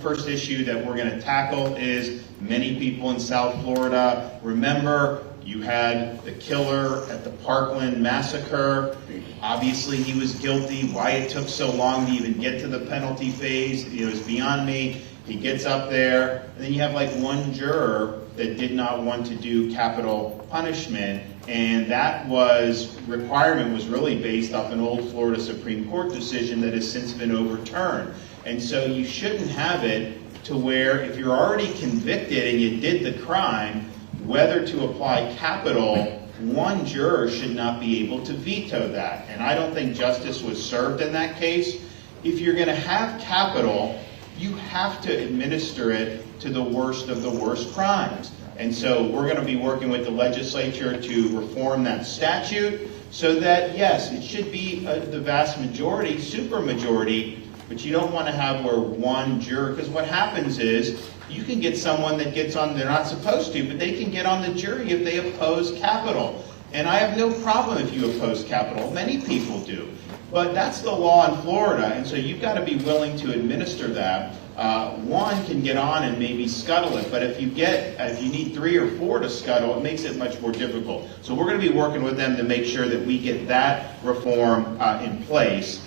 first issue that we're going to tackle is many people in South Florida. Remember, you had the killer at the Parkland massacre. Obviously, he was guilty. Why it took so long to even get to the penalty phase, is beyond me. He gets up there, and then you have like one juror that did not want to do capital punishment, and that requirement was really based off an old Florida Supreme Court decision that has since been overturned. And so you shouldn't have it to where if you're already convicted and you did the crime, whether to apply capital, one juror should not be able to veto that. And I don't think justice was served in that case. If you're going to have capital, you have to administer it to the worst of the worst crimes. And so we're going to be working with the legislature to reform that statute so that, yes, it should be the vast majority, supermajority, but you don't want to have where one juror, because what happens is you can get someone that gets on, they're not supposed to, but they can get on the jury if they oppose capital. And I have no problem if you oppose capital. Many people do. But that's the law in Florida, and so you've got to be willing to administer that. One can get on and maybe scuttle it, but if you need 3 or 4 to scuttle, it makes it much more difficult. So we're going to be working with them to make sure that we get that reform in place.